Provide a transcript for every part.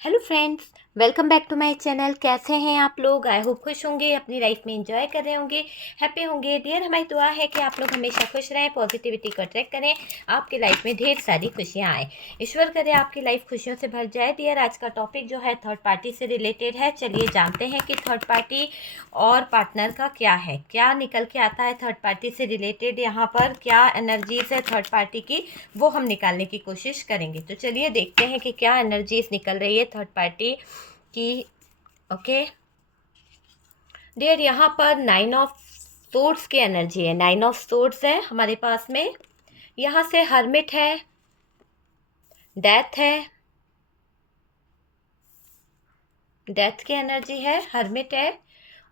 Hello friends, welcome back to my channel. कैसे हैं आप लोग? आई होप खुश होंगे, अपनी लाइफ में एंजॉय कर रहे होंगे, हैप्पी होंगे। डियर, हमारी दुआ है कि आप लोग हमेशा खुश रहें, पॉजिटिविटी को अट्रैक्ट करें, आपकी लाइफ में ढेर सारी खुशियां आए। ईश्वर करे आपकी लाइफ खुशियों से भर जाए। डियर, आज का टॉपिक जो है थर्ड पार्टी से रिलेटेड है। चलिए जानते हैं कि थर्ड पार्टी और पार्टनर का क्या है, क्या निकल के आता है थर्ड पार्टी से रिलेटेड, यहाँ पर क्या एनर्जीज है थर्ड पार्टी की, वो हम निकालने की कोशिश करेंगे। तो चलिए देखते हैं कि क्या एनर्जीज निकल रही है थर्ड पार्टी की। ओके डियर, यहाँ पर 9 ऑफ सोर्ड्स की एनर्जी है। 9 ऑफ सोर्ड्स है हमारे पास में। यहाँ से हर्मिट है, डेथ है, डेथ की एनर्जी है, हर्मिट है,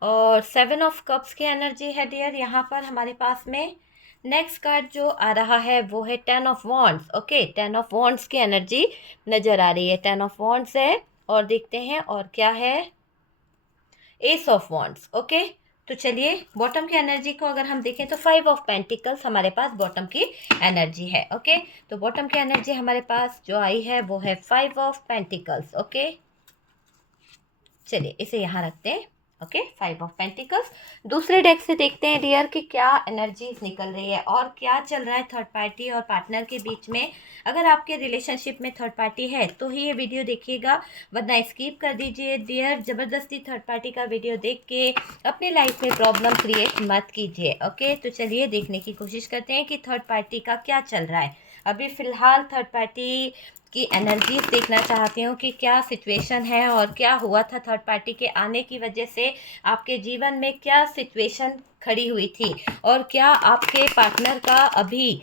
और 7 ऑफ कप्स की एनर्जी है डियर यहाँ पर हमारे पास में। नेक्स्ट कार्ड जो आ रहा है वो है 10 of wands. Okay, 10 of wands की एनर्जी नज़र आ रही है। 10 ऑफ वॉन्ड्स है, और देखते हैं और क्या है, एस ऑफ वॉन्ड्स। ओके, तो चलिए बॉटम की एनर्जी को अगर हम देखें तो 5 ऑफ पेंटिकल्स हमारे पास बॉटम की एनर्जी है। ओके, तो बॉटम की एनर्जी हमारे पास जो आई है वो है 5 ऑफ पेंटिकल्स। ओके, चलिए इसे यहाँ रखते हैं। Okay, 5 of pentacles. दूसरे डेक से देखते हैं डियर कि क्या एनर्जीज निकल रही है और क्या चल रहा है थर्ड पार्टी और पार्टनर के बीच में। अगर आपके रिलेशनशिप में थर्ड पार्टी है तो ही ये वीडियो देखिएगा, वरना स्किप कर दीजिए। डियर, ज़बरदस्ती थर्ड पार्टी का वीडियो देख के अपनी लाइफ में प्रॉब्लम क्रिएट मत कीजिए। ओके, तो चलिए देखने की कोशिश करते हैं कि थर्ड पार्टी का क्या चल रहा है। अभी फ़िलहाल थर्ड पार्टी की एनर्जीज देखना चाहती हूँ कि क्या सिचुएशन है और क्या हुआ था थर्ड पार्टी के आने की वजह से, आपके जीवन में क्या सिचुएशन खड़ी हुई थी, और क्या आपके पार्टनर का अभी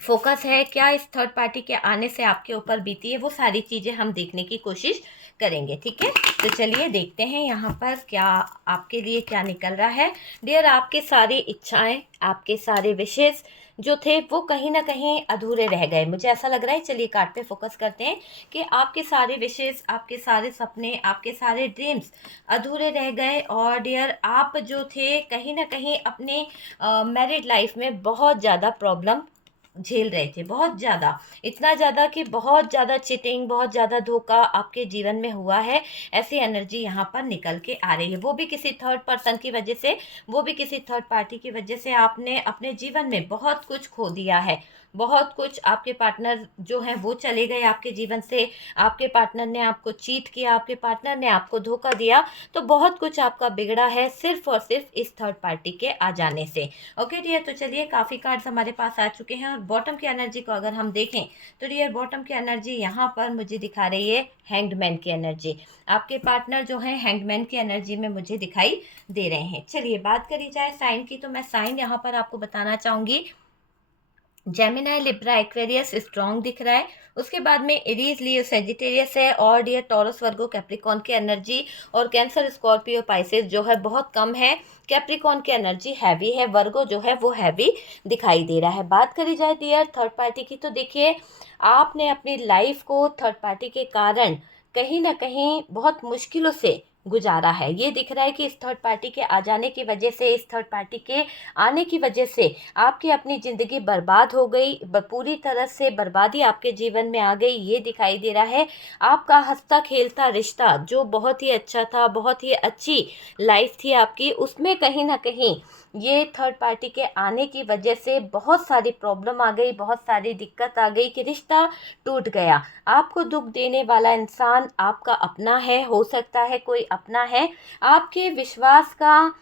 फोकस है, क्या इस थर्ड पार्टी के आने से आपके ऊपर बीती है, वो सारी चीज़ें हम देखने की कोशिश करेंगे। ठीक है, तो चलिए देखते हैं यहाँ पर क्या आपके लिए क्या निकल रहा है। डियर, आपके सारी इच्छाएं, आपके सारे विशेष जो थे वो कहीं ना कहीं अधूरे रह गए, मुझे ऐसा लग रहा है। चलिए कार्ड पे फोकस करते हैं कि आपके सारे विशेष, आपके सारे सपने, आपके सारे ड्रीम्स अधूरे रह गए। और डियर, आप जो थे कहीं ना कहीं अपने मैरिड लाइफ में बहुत ज़्यादा प्रॉब्लम झेल रहे थे, बहुत ज़्यादा, इतना ज़्यादा कि बहुत ज़्यादा चिटिंग, बहुत ज़्यादा धोखा आपके जीवन में हुआ है। ऐसी एनर्जी यहाँ पर निकल के आ रही है, वो भी किसी थर्ड पर्सन की वजह से, वो भी किसी थर्ड पार्टी की वजह से। आपने अपने जीवन में बहुत कुछ खो दिया है, बहुत कुछ। आपके पार्टनर जो हैं वो चले गए आपके जीवन से, आपके पार्टनर ने आपको चीट किया, आपके पार्टनर ने आपको धोखा दिया, तो बहुत कुछ आपका बिगड़ा है सिर्फ और सिर्फ इस थर्ड पार्टी के आ जाने से। ओके डियर, तो चलिए काफ़ी कार्ड्स हमारे पास आ चुके हैं, और बॉटम की एनर्जी को अगर हम देखें तो डियर, बॉटम की एनर्जी यहाँ पर मुझे दिखा रही है हैंग्ड की एनर्जी। आपके पार्टनर जो है हैंग्ड की एनर्जी में मुझे दिखाई दे रहे हैं। चलिए बात करी जाए साइन की, तो मैं साइन यहाँ पर आपको बताना चाहूँगी। जेमिनाई, लिब्रा, एक्वेरियस स्ट्रॉन्ग दिख रहा है। उसके बाद में एरीज, लियो, सेजिटेरियस है, और डियर टॉरस, वर्गो, कैप्रिकॉन की एनर्जी, और कैंसर, स्कॉर्पियो, पाइसेस जो है बहुत कम है। कैप्रिकॉन की एनर्जी हैवी है, वर्गो जो है वो हैवी दिखाई दे रहा है। बात करी जाए डियर थर्ड पार्टी की, तो देखिए आपने अपनी लाइफ को थर्ड पार्टी के कारण कहीं ना कहीं बहुत मुश्किलों से गुजारा है। ये दिख रहा है कि इस थर्ड पार्टी के आ जाने की वजह से, इस थर्ड पार्टी के आने की वजह से आपकी अपनी ज़िंदगी बर्बाद हो गई, पूरी तरह से बर्बादी आपके जीवन में आ गई, ये दिखाई दे रहा है। आपका हंसता खेलता रिश्ता जो बहुत ही अच्छा था, बहुत ही अच्छी लाइफ थी आपकी, उसमें कहीं ना कहीं ये थर्ड पार्टी के आने की वजह से बहुत सारी प्रॉब्लम आ गई, बहुत सारी दिक्कत आ गई कि रिश्ता टूट गया। आपको दुख देने वाला इंसान आपका अपना है, हो सकता है कोई अपना है। आपके विश्वास का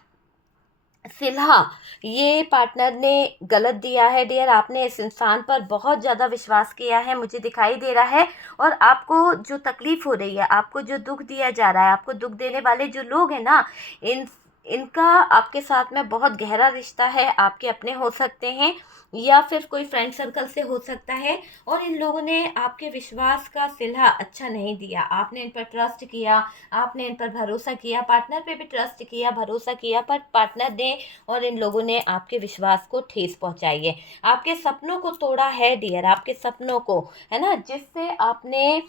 सिलहा ये पार्टनर ने गलत दिया है डियर। आपने इस इंसान पर बहुत ज़्यादा विश्वास किया है, मुझे दिखाई दे रहा है। और आपको जो तकलीफ़ हो रही है, आपको जो दुख दिया जा रहा है, आपको दुख देने वाले जो लोग हैं ना, इन इनका आपके साथ में बहुत गहरा रिश्ता है। आपके अपने हो सकते हैं या फिर कोई फ्रेंड सर्कल से हो सकता है, और इन लोगों ने आपके विश्वास का सिलहा अच्छा नहीं दिया। आपने इन पर ट्रस्ट किया, आपने इन पर भरोसा किया, पार्टनर पे भी ट्रस्ट किया, भरोसा किया, पर पार्टनर ने और इन लोगों ने आपके विश्वास को ठेस पहुंचाई है। आपके सपनों को तोड़ा है डियर, आपके सपनों को, है ना, जिससे आपने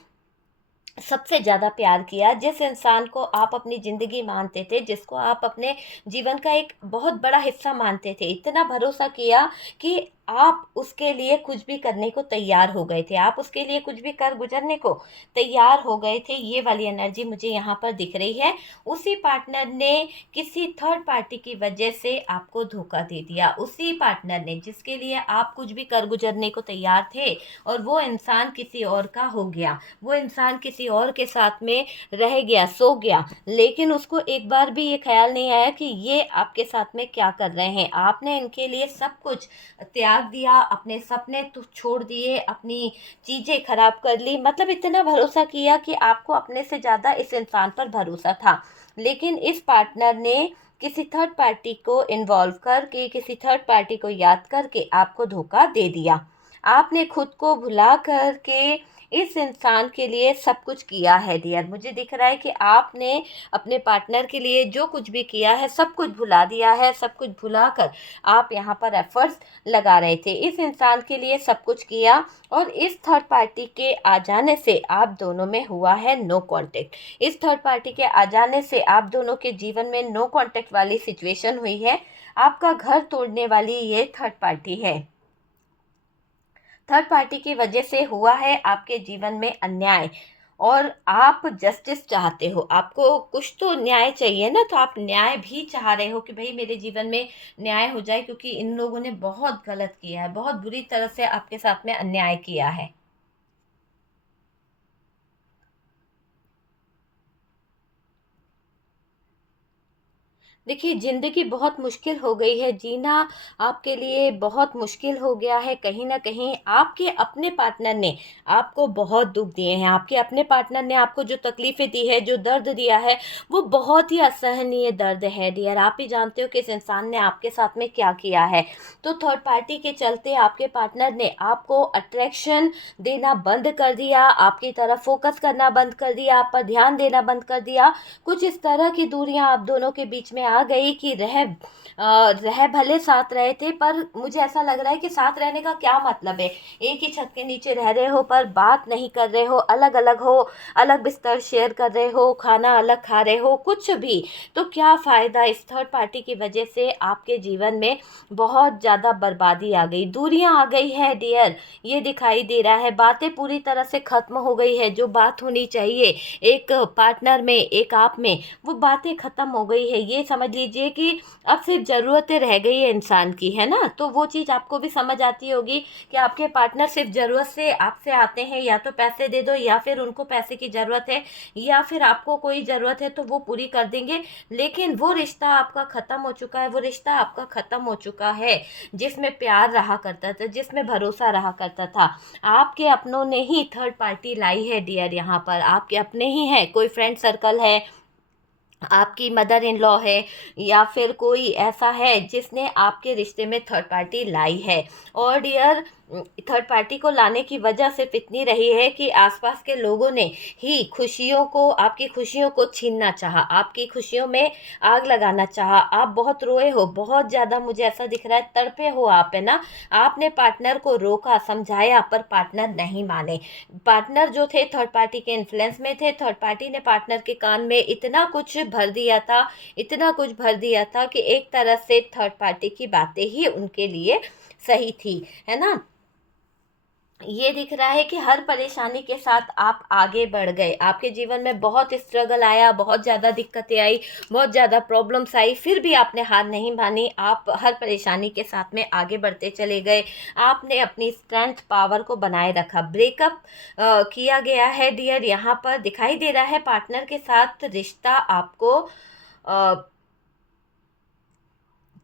सबसे ज़्यादा प्यार किया, जिस इंसान को आप अपनी ज़िंदगी मानते थे, जिसको आप अपने जीवन का एक बहुत बड़ा हिस्सा मानते थे, इतना भरोसा किया कि आप उसके लिए कुछ भी करने को तैयार हो गए थे, आप उसके लिए कुछ भी कर गुजरने को तैयार हो गए थे, ये वाली एनर्जी मुझे यहाँ पर दिख रही है। उसी पार्टनर ने किसी थर्ड पार्टी की वजह से आपको धोखा दे दिया, उसी पार्टनर ने जिसके लिए आप कुछ भी कर गुजरने को तैयार थे, और वो इंसान किसी और का हो गया, वो इंसान किसी और के साथ में रह गया, सो गया, लेकिन उसको एक बार भी ये ख्याल नहीं आया कि ये आपके साथ में क्या कर रहे हैं। आपने इनके लिए सब कुछ त्याग दिया, अपने सपने तो छोड़ दिए, अपनी चीज़ें खराब कर ली, मतलब इतना भरोसा किया कि आपको अपने से ज़्यादा इस इंसान पर भरोसा था। लेकिन इस पार्टनर ने किसी थर्ड पार्टी को इन्वॉल्व करके, किसी थर्ड पार्टी को याद करके आपको धोखा दे दिया। आपने खुद को भुला कर के इस इंसान के लिए सब कुछ किया है डियर। मुझे दिख रहा है कि आपने अपने पार्टनर के लिए जो कुछ भी किया है सब कुछ भुला दिया है, सब कुछ भुला कर आप यहाँ पर एफर्ट्स लगा रहे थे, इस इंसान के लिए सब कुछ किया, और इस थर्ड पार्टी के आ जाने से आप दोनों में हुआ है नो कांटेक्ट। इस थर्ड पार्टी के आ जाने से आप दोनों के जीवन में नो कांटेक्ट वाली सिचुएशन हुई है। आपका घर तोड़ने वाली ये थर्ड पार्टी है। थर्ड पार्टी की वजह से हुआ है आपके जीवन में अन्याय, और आप जस्टिस चाहते हो, आपको कुछ तो न्याय चाहिए ना, तो आप न्याय भी चाह रहे हो कि भाई मेरे जीवन में न्याय हो जाए, क्योंकि इन लोगों ने बहुत गलत किया है, बहुत बुरी तरह से आपके साथ में अन्याय किया है। देखिए, ज़िंदगी बहुत मुश्किल हो गई है, जीना आपके लिए बहुत मुश्किल हो गया है। कहीं न कहीं आपके अपने पार्टनर ने आपको बहुत दुःख दिए हैं, आपके अपने पार्टनर ने आपको जो तकलीफ़ें दी है, जो दर्द दिया है, वो बहुत ही असहनीय दर्द है डियर। आप ही जानते हो कि इस इंसान ने आपके साथ में क्या किया है। तो थर्ड पार्टी के चलते आपके पार्टनर ने आपको अट्रैक्शन देना बंद कर दिया, आपकी तरफ फ़ोकस करना बंद कर दिया, आप पर ध्यान देना बंद कर दिया। कुछ इस तरह की दूरियां आप दोनों के बीच में आ गई कि रह भले साथ रहे थे, पर मुझे ऐसा लग रहा है कि साथ रहने का क्या मतलब है। एक ही छत के नीचे रह रहे हो पर बात नहीं कर रहे हो, अलग अलग हो, अलग बिस्तर शेयर कर रहे हो, खाना अलग खा रहे हो, कुछ भी। तो क्या फ़ायदा। इस थर्ड पार्टी की वजह से आपके जीवन में बहुत ज़्यादा बर्बादी आ गई, दूरियां आ गई है डियर, ये दिखाई दे रहा है। बातें पूरी तरह से ख़त्म हो गई है, जो बात होनी चाहिए एक पार्टनर में, एक आप में, वो बातें ख़त्म हो गई है। ये समझ लीजिए कि अब सिर्फ ज़रूरतें रह गई है इंसान की, है ना। तो वो चीज़ आपको भी समझ आती होगी कि आपके पार्टनर सिर्फ ज़रूरत से आपसे आते हैं, या तो पैसे दे दो, या फिर उनको पैसे की ज़रूरत है, या फिर आपको कोई ज़रूरत है तो वो पूरी कर देंगे। लेकिन वो रिश्ता आपका ख़त्म हो चुका है, वो रिश्ता आपका ख़त्म हो चुका है जिसमें प्यार रहा करता था, जिसमें भरोसा रहा करता था। आपके अपनों ने ही थर्ड पार्टी लाई है डियर। यहाँ पर आपके अपने ही हैं, कोई फ्रेंड सर्कल है, आपकी मदर इन लॉ है, या फिर कोई ऐसा है जिसने आपके रिश्ते में थर्ड पार्टी लाई है। और डियर, थर्ड पार्टी को लाने की वजह सिर्फ इतनी रही है कि आसपास के लोगों ने ही खुशियों को, आपकी खुशियों को छीनना चाहा, आपकी खुशियों में आग लगाना चाहा। आप बहुत रोए हो, बहुत ज़्यादा, मुझे ऐसा दिख रहा है तड़पे हो आप, है ना। आपने पार्टनर को रोका, समझाया, पर पार्टनर नहीं माने। पार्टनर जो थे थर्ड पार्टी के इन्फ्लुएंस में थे, थर्ड पार्टी ने पार्टनर के कान में इतना कुछ भर दिया था, इतना कुछ भर दिया था कि एक तरह से थर्ड पार्टी की बातें ही उनके लिए सही थी, है ना। ये दिख रहा है कि हर परेशानी के साथ आप आगे बढ़ गए, आपके जीवन में बहुत स्ट्रगल आया, बहुत ज़्यादा दिक्कतें आई, बहुत ज़्यादा प्रॉब्लम्स आई, फिर भी आपने हार नहीं मानी। आप हर परेशानी के साथ में आगे बढ़ते चले गए, आपने अपनी स्ट्रेंथ पावर को बनाए रखा। ब्रेकअप किया गया है डियर, यहाँ पर दिखाई दे रहा है पार्टनर के साथ रिश्ता आपको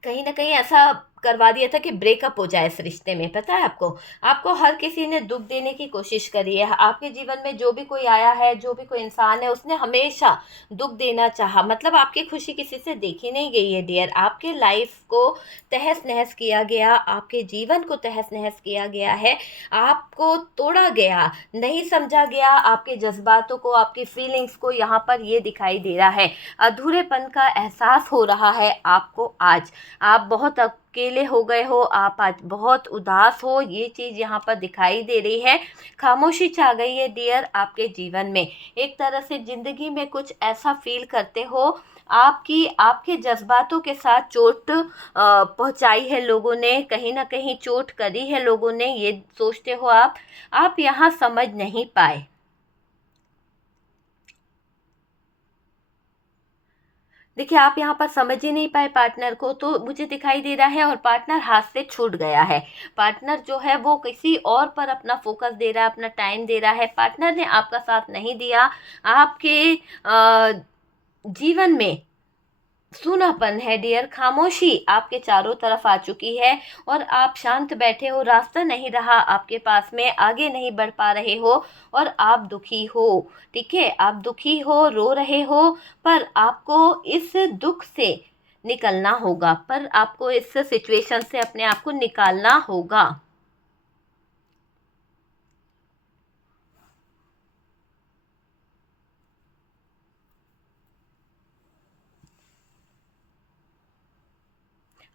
कहीं न कहीं ऐसा करवा दिया था कि ब्रेकअप हो जाए इस रिश्ते में, पता है आपको? आपको हर किसी ने दुःख देने की कोशिश करी है। आपके जीवन में जो भी कोई आया है, जो भी कोई इंसान है, उसने हमेशा दुःख देना चाहा। मतलब आपकी खुशी किसी से देखी नहीं गई है डियर। आपके लाइफ़ को तहस-नहस किया गया, आपके जीवन को तहस-नहस किया गया है, आपको तोड़ा गया, नहीं समझा गया, आपके जज़्बातों को, आपकी फीलिंग्स को, यहाँ पर ये दिखाई दे रहा है। अधूरेपन का एहसास हो रहा है आपको आज। आप बहुत अकेले हो गए हो, आप आज बहुत उदास हो, ये चीज़ यहाँ पर दिखाई दे रही है। खामोशी छा गई है डियर आपके जीवन में। एक तरह से ज़िंदगी में कुछ ऐसा फील करते हो, आपके जज्बातों के साथ चोट पहुंचाई है लोगों ने, कहीं ना कहीं चोट करी है लोगों ने, ये सोचते हो आप यहाँ समझ नहीं पाए। देखिए, आप यहाँ पर समझ ही नहीं पाए पार्टनर को, तो मुझे दिखाई दे रहा है, और पार्टनर हाथ से छूट गया है। पार्टनर जो है वो किसी और पर अपना फोकस दे रहा है, अपना टाइम दे रहा है। पार्टनर ने आपका साथ नहीं दिया। आपके जीवन में सूनापन है डियर, खामोशी आपके चारों तरफ आ चुकी है, और आप शांत बैठे हो, रास्ता नहीं रहा आपके पास में, आगे नहीं बढ़ पा रहे हो, और आप दुखी हो। ठीक है, आप दुखी हो, रो रहे हो, पर आपको इस दुख से निकलना होगा, पर आपको इस सिचुएशन से अपने आप को निकालना होगा।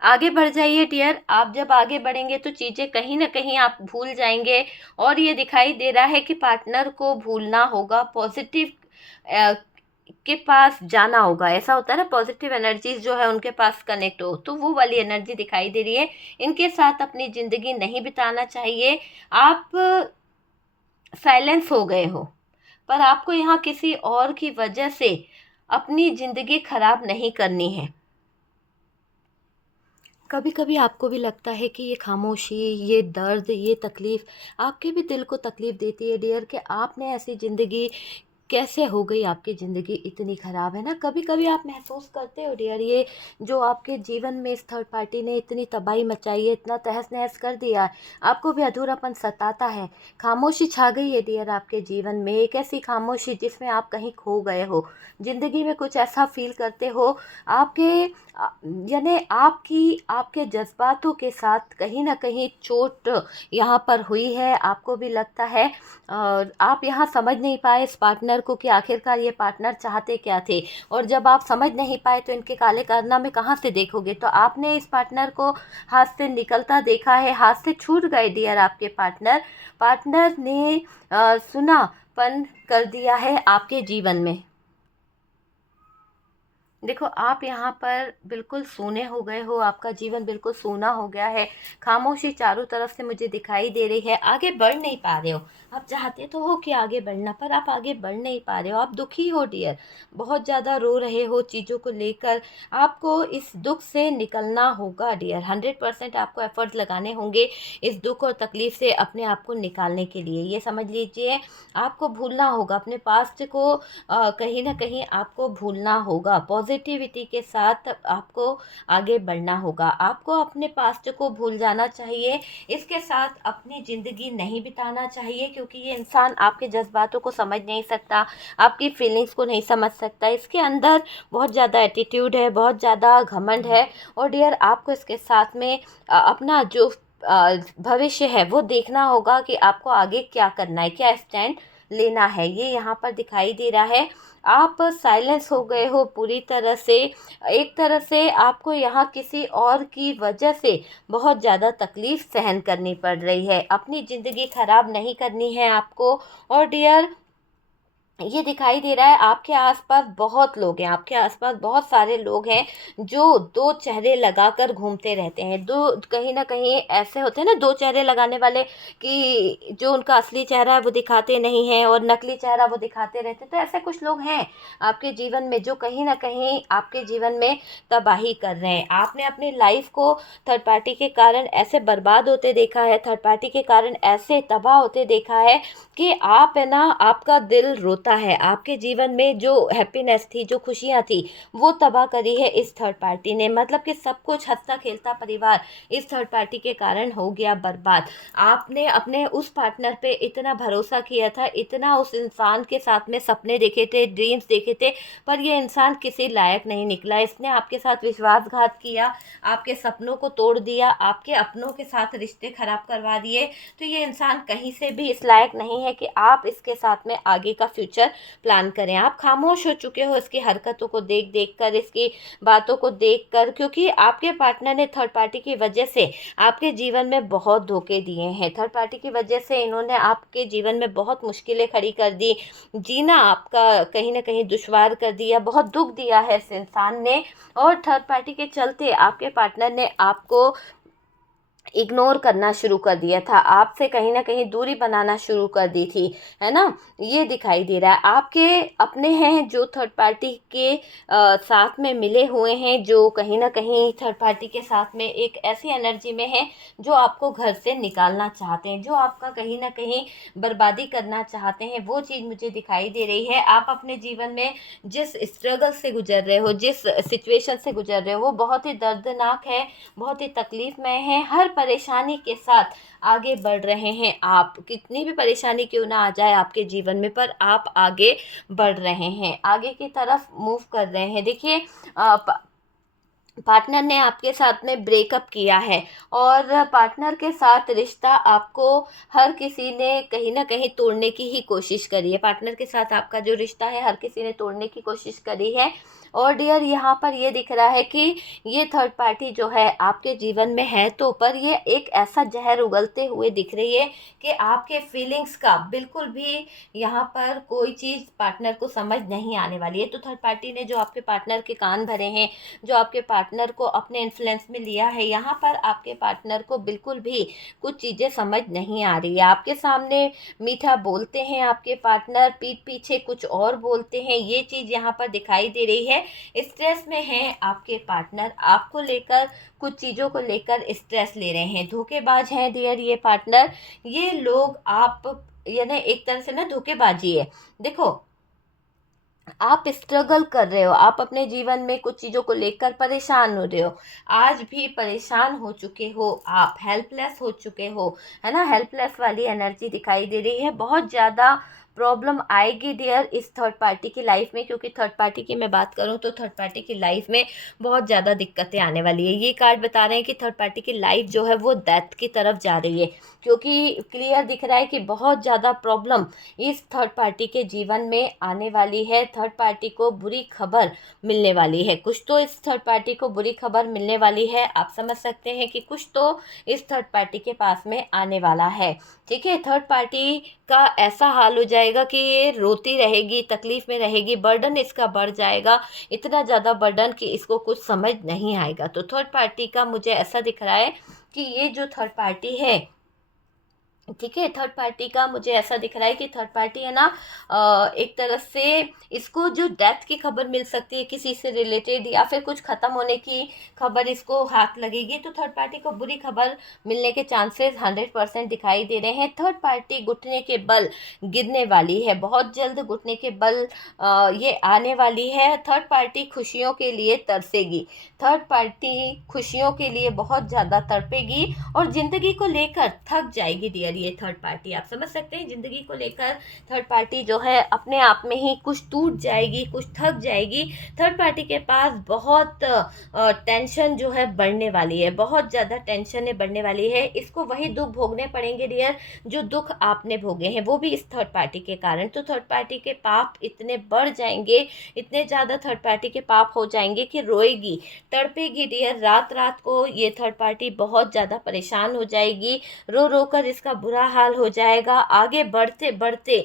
आगे बढ़ जाइए डियर। आप जब आगे बढ़ेंगे तो चीज़ें कहीं ना कहीं आप भूल जाएंगे, और ये दिखाई दे रहा है कि पार्टनर को भूलना होगा, पॉजिटिव के पास जाना होगा। ऐसा होता है ना, पॉजिटिव एनर्जीज जो है उनके पास कनेक्ट हो, तो वो वाली एनर्जी दिखाई दे रही है। इनके साथ अपनी ज़िंदगी नहीं बिताना चाहिए। आप साइलेंस हो गए हो, पर आपको यहाँ किसी और की वजह से अपनी ज़िंदगी खराब नहीं करनी है। कभी कभी आपको भी लगता है कि ये खामोशी, ये दर्द, ये तकलीफ़ आपके भी दिल को तकलीफ़ देती है डियर, कि आपने ऐसी ज़िंदगी कैसे हो गई, आपकी ज़िंदगी इतनी ख़राब है ना। कभी कभी आप महसूस करते हो डियर, ये जो आपके जीवन में इस थर्ड पार्टी ने इतनी तबाही मचाई है, इतना तहस नहस कर दिया है, आपको भी अधूरापन सताता है। खामोशी छा गई है डियर आपके जीवन में, एक ऐसी खामोशी जिसमें आप कहीं खो गए हो, ज़िंदगी में कुछ ऐसा फील करते हो। आपके यानी आपके जज्बातों के साथ कहीं ना कहीं चोट यहाँ पर हुई है, आपको भी लगता है। और आप यहाँ समझ नहीं पाए इस पार्टनर को कि आखिरकार ये पार्टनर चाहते क्या थे, और जब आप समझ नहीं पाए तो इनके काले कारनामे कहाँ से देखोगे। तो आपने इस पार्टनर को हाथ से निकलता देखा है, हाथ से छूट गए डियर आपके पार्टनर। पार्टनर ने सुनापन कर दिया है आपके जीवन में। देखो, आप यहाँ पर बिल्कुल सूने हो गए हो, आपका जीवन बिल्कुल सूना हो गया है। खामोशी चारों तरफ से मुझे दिखाई दे रही है, आगे बढ़ नहीं पा रहे हो। आप चाहते तो हो कि आगे बढ़ना, पर आप आगे बढ़ नहीं पा रहे हो। आप दुखी हो डियर, बहुत ज़्यादा रो रहे हो चीज़ों को लेकर। आपको इस दुख से निकलना होगा डियर, 100% आपको एफर्ट्स लगाने होंगे इस दुख और तकलीफ़ से अपने आप को निकालने के लिए। ये समझ लीजिए, आपको भूलना होगा अपने पास्ट को, कहीं ना कहीं आपको भूलना होगा, पॉजिटिविटी के साथ आपको आगे बढ़ना होगा। आपको अपने पास्ट को भूल जाना चाहिए, इसके साथ अपनी ज़िंदगी नहीं बिताना चाहिए, क्योंकि ये इंसान आपके जज्बातों को समझ नहीं सकता, आपकी फीलिंग्स को नहीं समझ सकता। इसके अंदर बहुत ज़्यादा एटीट्यूड है, बहुत ज़्यादा घमंड है, और डियर आपको इसके साथ में अपना जो भविष्य है वो देखना होगा कि आपको आगे क्या करना है, क्या स्टैंड लेना है। ये यहाँ पर दिखाई दे रहा है। आप साइलेंस हो गए हो पूरी तरह से। एक तरह से आपको यहाँ किसी और की वजह से बहुत ज़्यादा तकलीफ़ सहन करनी पड़ रही है। अपनी ज़िंदगी ख़राब नहीं करनी है आपको। और डियर, ये दिखाई दे रहा है आपके आसपास बहुत लोग हैं, आपके आसपास बहुत सारे लोग हैं जो दो चेहरे लगाकर घूमते रहते हैं। दो, कहीं ना कहीं ऐसे होते हैं ना दो चेहरे लगाने वाले, कि जो उनका असली चेहरा है वो दिखाते नहीं हैं, और नकली चेहरा वो दिखाते रहते हैं। तो ऐसे कुछ लोग हैं आपके जीवन में जो कहीं ना कहीं आपके जीवन में तबाही कर रहे हैं। आपने अपनी लाइफ को थर्ड पार्टी के कारण ऐसे बर्बाद होते देखा है, थर्ड पार्टी के कारण ऐसे तबाह होते देखा है, कि आप है ना, आपका दिल रोता है। आपके जीवन में जो हैप्पीनेस थी, जो खुशियाँ थी, वो तबाह करी है इस थर्ड पार्टी ने। मतलब कि सब कुछ हंसता खेलता परिवार इस थर्ड पार्टी के कारण हो गया बर्बाद। आपने अपने उस पार्टनर पे इतना भरोसा किया था, इतना उस इंसान के साथ में सपने देखे थे, ड्रीम्स देखे थे, पर ये इंसान किसी लायक नहीं निकला। इसने आपके साथ विश्वासघात किया, आपके सपनों को तोड़ दिया, आपके अपनों के साथ रिश्ते खराब करवा दिए। तो ये इंसान कहीं से भी इस लायक नहीं है कि आप इसके साथ में आगे का फ्यूचर फ्यूचर प्लान करें। आप खामोश हो चुके हो इसकी हरकतों को देख देख कर, इसकी बातों को देख कर, क्योंकि आपके पार्टनर ने थर्ड पार्टी की वजह से आपके जीवन में बहुत धोखे दिए हैं। थर्ड पार्टी की वजह से इन्होंने आपके जीवन में बहुत मुश्किलें खड़ी कर दी, जीना आपका कहीं ना कहीं दुश्वार कर दिया, बहुत दुख दिया है इस इंसान ने। और थर्ड पार्टी के चलते आपके पार्टनर ने आपको इग्नोर करना शुरू कर दिया था, आपसे कहीं ना कहीं दूरी बनाना शुरू कर दी थी, है ना। ये दिखाई दे रहा है आपके अपने हैं जो थर्ड पार्टी के साथ में मिले हुए हैं, जो कहीं ना कहीं थर्ड पार्टी के साथ में एक ऐसी एनर्जी में है जो आपको घर से निकालना चाहते हैं, जो आपका कहीं ना कहीं बर्बादी करना चाहते हैं। वो चीज़ मुझे दिखाई दे रही है। आप अपने जीवन में जिस स्ट्रगल से गुजर रहे हो, जिस सिचुएशन से गुजर रहे हो, वो बहुत ही दर्दनाक है, बहुत ही तकलीफ़मय है। हर परेशानी के साथ आगे बढ़ रहे हैं आप, कितनी भी परेशानी क्यों ना आ जाए आपके जीवन में, पर आप आगे बढ़ रहे हैं, आगे की तरफ मूव कर रहे हैं। देखिए पार्टनर ने आपके साथ में ब्रेकअप किया है और पार्टनर के साथ रिश्ता आपको हर किसी ने कहीं ना कहीं तोड़ने की ही कोशिश करी है। पार्टनर के साथ आपका जो रिश्ता है हर किसी ने तोड़ने की कोशिश करी है। और डियर यहाँ पर ये दिख रहा है कि ये थर्ड पार्टी जो है आपके जीवन में है तो, पर ये एक ऐसा जहर उगलते हुए दिख रही है कि आपके फीलिंग्स का बिल्कुल भी यहाँ पर कोई चीज़ पार्टनर को समझ नहीं आने वाली है। तो थर्ड पार्टी ने जो आपके पार्टनर के कान भरे हैं, जो आपके पार्टनर को अपने इन्फ्लुएंस में लिया है, यहाँ पर आपके पार्टनर को बिल्कुल भी कुछ चीज़ें समझ नहीं आ रही है। आपके सामने मीठा बोलते हैं आपके पार्टनर, पीठ पीछे कुछ और बोलते हैं, ये चीज़ यहाँ पर दिखाई दे रही है। स्ट्रेस में हैं आपके पार्टनर, आपको लेकर कुछ चीज़ों को लेकर स्ट्रेस ले रहे हैं, धोखेबाज हैं डियर ये पार्टनर। ये लोग आप यानी एक तरह से ना धोखेबाजी है। देखो आप स्ट्रगल कर रहे हो, आप अपने जीवन में कुछ चीज़ों को लेकर परेशान हो रहे हो, आज भी परेशान हो चुके हो, आप हेल्पलेस हो चुके हो, है ना। हेल्पलेस वाली एनर्जी दिखाई दे रही है। बहुत ज़्यादा प्रॉब्लम आएगी डियर इस थर्ड पार्टी की लाइफ में, क्योंकि थर्ड पार्टी की मैं बात करूं तो थर्ड पार्टी की लाइफ में बहुत ज़्यादा दिक्कतें आने वाली है। ये कार्ड बता रहे हैं कि थर्ड पार्टी की लाइफ जो है वो डेथ की तरफ जा रही है, क्योंकि क्लियर दिख रहा है कि बहुत ज़्यादा प्रॉब्लम इस थर्ड पार्टी के जीवन में आने वाली है। थर्ड पार्टी को बुरी खबर मिलने वाली है, कुछ तो इस थर्ड पार्टी को बुरी खबर मिलने वाली है। आप समझ सकते हैं कि कुछ तो इस थर्ड पार्टी के पास में आने वाला है, ठीक है। थर्ड पार्टी का ऐसा हाल हो जाएगा कि ये रोती रहेगी, तकलीफ में रहेगी, बर्डन इसका बढ़ जाएगा, इतना ज़्यादा बर्डन कि इसको कुछ समझ नहीं आएगा। तो थर्ड पार्टी का मुझे ऐसा दिख रहा है कि ये जो थर्ड पार्टी है, ठीक है, थर्ड पार्टी का मुझे ऐसा दिख रहा है कि थर्ड पार्टी है ना, एक तरह से इसको जो डेथ की खबर मिल सकती है किसी से रिलेटेड, या फिर कुछ ख़त्म होने की खबर इसको हाथ लगेगी, तो थर्ड पार्टी को बुरी खबर मिलने के चांसेस 100% दिखाई दे रहे हैं। थर्ड पार्टी घुटने के बल गिरने वाली है, बहुत जल्द घुटने के बल ये आने वाली है। थर्ड पार्टी खुशियों के लिए तरसेगी, थर्ड पार्टी खुशियों के लिए बहुत ज़्यादा तड़पेगी और ज़िंदगी को लेकर थक जाएगी डियर ये थर्ड पार्टी। आप समझ सकते हैं, ज़िंदगी को लेकर थर्ड पार्टी जो है अपने आप में ही कुछ टूट जाएगी, कुछ थक जाएगी। थर्ड पार्टी के पास बहुत टेंशन जो है बढ़ने वाली है, बहुत ज़्यादा टेंशन है बढ़ने वाली है। इसको वही दुख भोगने पड़ेंगे डियर जो दुख आपने भोगे हैं, वो भी इस थर्ड पार्टी के कारण। तो थर्ड पार्टी के पाप इतने बढ़ जाएंगे, इतने ज़्यादा थर्ड पार्टी के पाप हो जाएंगे कि रोएगी, तड़पेगी डियर। रात रात को ये थर्ड पार्टी बहुत ज़्यादा परेशान हो जाएगी, रो रो कर इसका बुरा हाल हो जाएगा। आगे बढ़ते बढ़ते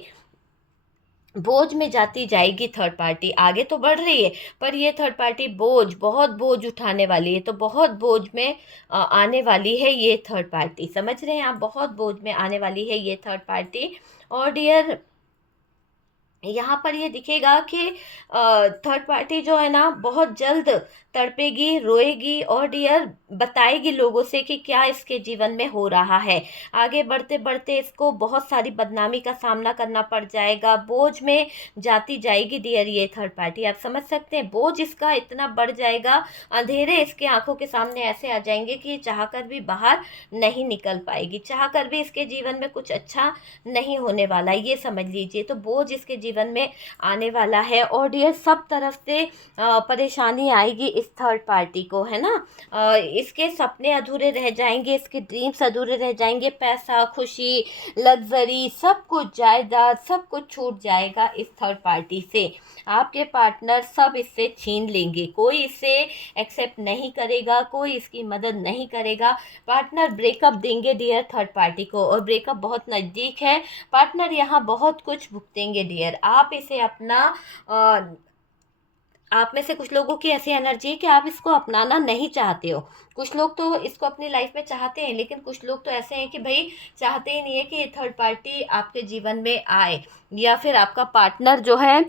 बोझ में जाती जाएगी थर्ड पार्टी, आगे तो बढ़ रही है पर ये थर्ड पार्टी बोझ, बहुत बोझ उठाने वाली है। तो बहुत बोझ में आने वाली है ये थर्ड पार्टी, समझ रहे हैं आप, बहुत बोझ में आने वाली है ये थर्ड पार्टी। और डियर यहाँ पर ये दिखेगा कि थर्ड पार्टी जो है ना बहुत जल्द तड़पेगी, रोएगी और डियर बताएगी लोगों से कि क्या इसके जीवन में हो रहा है। आगे बढ़ते बढ़ते इसको बहुत सारी बदनामी का सामना करना पड़ जाएगा, बोझ में जाती जाएगी डियर ये थर्ड पार्टी। आप समझ सकते हैं, बोझ इसका इतना बढ़ जाएगा, अंधेरे इसके आंखों के सामने ऐसे आ जाएंगे कि ये चाहकर भी बाहर नहीं निकल पाएगी, चाहकर भी इसके जीवन में कुछ अच्छा नहीं होने वाला, ये समझ लीजिए। तो बोझ इसके जीवन में आने वाला है। और डियर सब तरफ से परेशानी आएगी इस थर्ड पार्टी को, है ना। इसके सपने अधूरे रह जाएंगे, इसके ड्रीम्स अधूरे रह जाएंगे, पैसा, खुशी, लग्जरी, सब कुछ, जायदाद, सब कुछ छूट जाएगा इस थर्ड पार्टी से। आपके पार्टनर सब इससे छीन लेंगे, कोई इसे एक्सेप्ट नहीं करेगा, कोई इसकी मदद नहीं करेगा। पार्टनर ब्रेकअप देंगे डियर थर्ड पार्टी को, और ब्रेकअप बहुत नज़दीक है। पार्टनर यहाँ बहुत कुछ भुगतेंगे डियर। आप इसे अपना आप में से कुछ लोगों की ऐसी एनर्जी है कि आप इसको अपनाना नहीं चाहते हो। कुछ लोग तो इसको अपनी लाइफ में चाहते हैं, लेकिन कुछ लोग तो ऐसे हैं कि भाई चाहते ही नहीं है कि ये थर्ड पार्टी आपके जीवन में आए, या फिर आपका पार्टनर जो है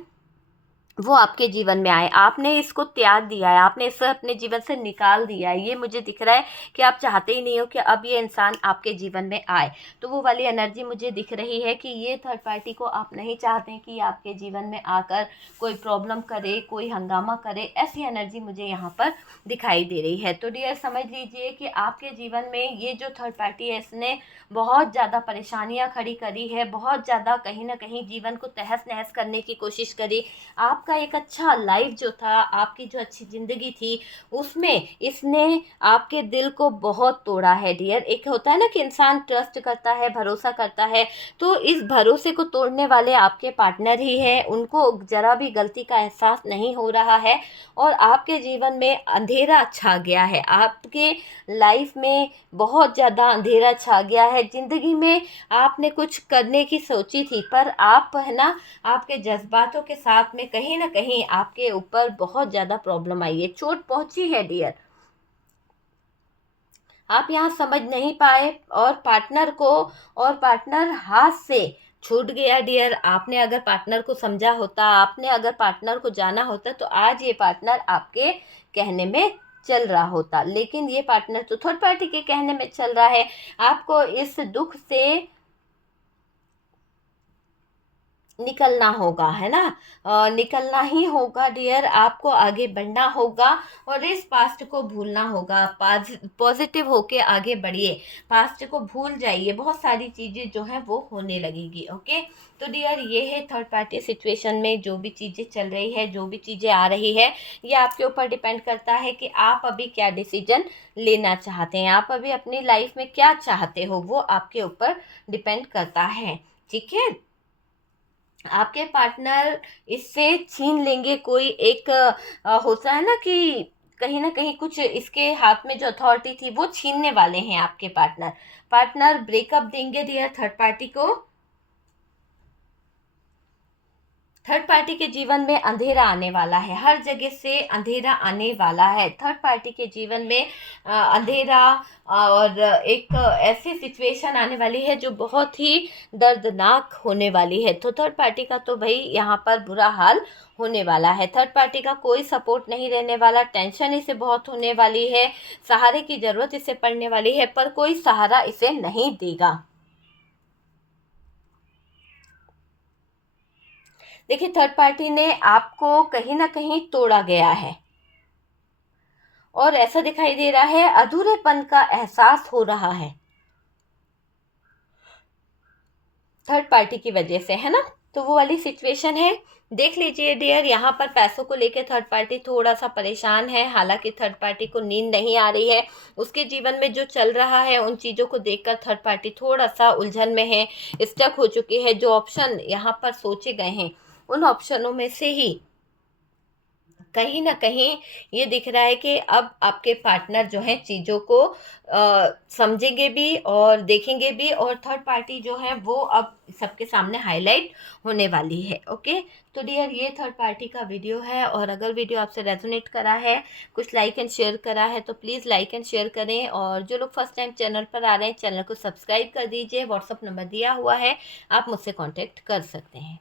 वो आपके जीवन में आए। आपने इसको त्याग दिया है, आपने इसे अपने जीवन से निकाल दिया है। ये मुझे दिख रहा है कि आप चाहते ही नहीं हो कि अब ये इंसान आपके जीवन में आए। तो वो वाली एनर्जी मुझे दिख रही है कि ये थर्ड पार्टी को आप नहीं चाहते हैं कि ये आपके जीवन में आकर कोई प्रॉब्लम करे, कोई हंगामा करे। ऐसी एनर्जी मुझे यहाँ पर दिखाई दे रही है। तो डियर समझ लीजिए कि आपके जीवन में ये जो थर्ड पार्टी है, इसने बहुत ज़्यादा परेशानियाँ खड़ी करी है, बहुत ज़्यादा कहीं ना कहीं जीवन को तहस नहस करने की कोशिश करी। आपका एक अच्छा लाइफ जो था, आपकी जो अच्छी ज़िंदगी थी, उसमें इसने आपके दिल को बहुत तोड़ा है डियर। एक होता है ना कि इंसान ट्रस्ट करता है, भरोसा करता है, तो इस भरोसे को तोड़ने वाले आपके पार्टनर ही है। उनको ज़रा भी गलती का एहसास नहीं हो रहा है, और आपके जीवन में अंधेरा छा गया है। आपके लाइफ में बहुत ज़्यादा अंधेरा छा गया है। ज़िंदगी में आपने कुछ करने की सोची थी, पर आप, है ना, आपके जज्बातों के साथ में कहीं ना कहीं आपके ऊपर बहुत ज़्यादा प्रॉब्लम आई है, चोट पहुंची है डियर। आप यहाँ समझ नहीं पाए, और पार्टनर हाथ से छूट गया डियर। आपने अगर पार्टनर को समझा होता, आपने अगर पार्टनर को जाना होता, तो आज ये पार्टनर आपके कहने में चल रहा होता। लेकिन ये पार्टनर तो थर्ड पार्टी के कहने में चल रहा है। आपको इस दुख से निकलना होगा, है ना। निकलना ही होगा डियर। आपको आगे बढ़ना होगा, और इस पास्ट को भूलना होगा। पॉजिटिव होके आगे बढ़िए, पास्ट को भूल जाइए। बहुत सारी चीज़ें जो हैं वो होने लगेगी। ओके, तो डियर ये है थर्ड पार्टी सिचुएशन में जो भी चीज़ें चल रही है, जो भी चीज़ें आ रही है, ये आपके ऊपर डिपेंड करता है कि आप अभी क्या डिसीजन लेना चाहते हैं, आप अभी अपनी लाइफ में क्या चाहते हो, वो आपके ऊपर डिपेंड करता है। ठीक है, आपके पार्टनर इससे छीन लेंगे। कोई एक होता है ना कि कहीं ना कहीं कुछ इसके हाथ में जो अथॉरिटी थी वो छीनने वाले हैं आपके पार्टनर ब्रेकअप देंगे डियर थर्ड पार्टी को। थर्ड पार्टी के जीवन में अंधेरा आने वाला है, हर जगह से अंधेरा आने वाला है। थर्ड पार्टी के जीवन में अंधेरा और एक ऐसी सिचुएशन आने वाली है जो बहुत ही दर्दनाक होने वाली है। तो थर्ड पार्टी का तो भाई यहाँ पर बुरा हाल होने वाला है। थर्ड पार्टी का कोई सपोर्ट नहीं रहने वाला, टेंशन इसे बहुत होने वाली है, सहारे की ज़रूरत इसे पड़ने वाली है, पर कोई सहारा इसे नहीं देगा। देखिए, थर्ड पार्टी ने आपको कहीं ना कहीं तोड़ा गया है, और ऐसा दिखाई दे रहा है अधूरेपन का एहसास हो रहा है थर्ड पार्टी की वजह से, है ना। तो वो वाली सिचुएशन है। देख लीजिए डियर, यहाँ पर पैसों को लेकर थर्ड पार्टी थोड़ा सा परेशान है। हालांकि थर्ड पार्टी को नींद नहीं आ रही है, उसके जीवन में जो चल रहा है उन चीज़ों को देखकर थर्ड पार्टी थोड़ा सा उलझन में है, स्टक हो चुकी है। जो ऑप्शन यहाँ पर सोचे गए हैं, उन ऑप्शनों में से ही कहीं ना कहीं ये दिख रहा है कि अब आपके पार्टनर जो है चीज़ों को समझेंगे भी और देखेंगे भी, और थर्ड पार्टी जो है वो अब सबके सामने हाईलाइट होने वाली है। ओके, तो डियर ये थर्ड पार्टी का वीडियो है, और अगर वीडियो आपसे रेजोनेट करा है, कुछ लाइक एंड शेयर करा है, तो प्लीज़ लाइक एंड शेयर करें। और जो लोग फर्स्ट टाइम चैनल पर आ रहे हैं, चैनल को सब्सक्राइब कर दीजिए। व्हाट्सअप नंबर दिया हुआ है, आप मुझसे कॉन्टेक्ट कर सकते हैं।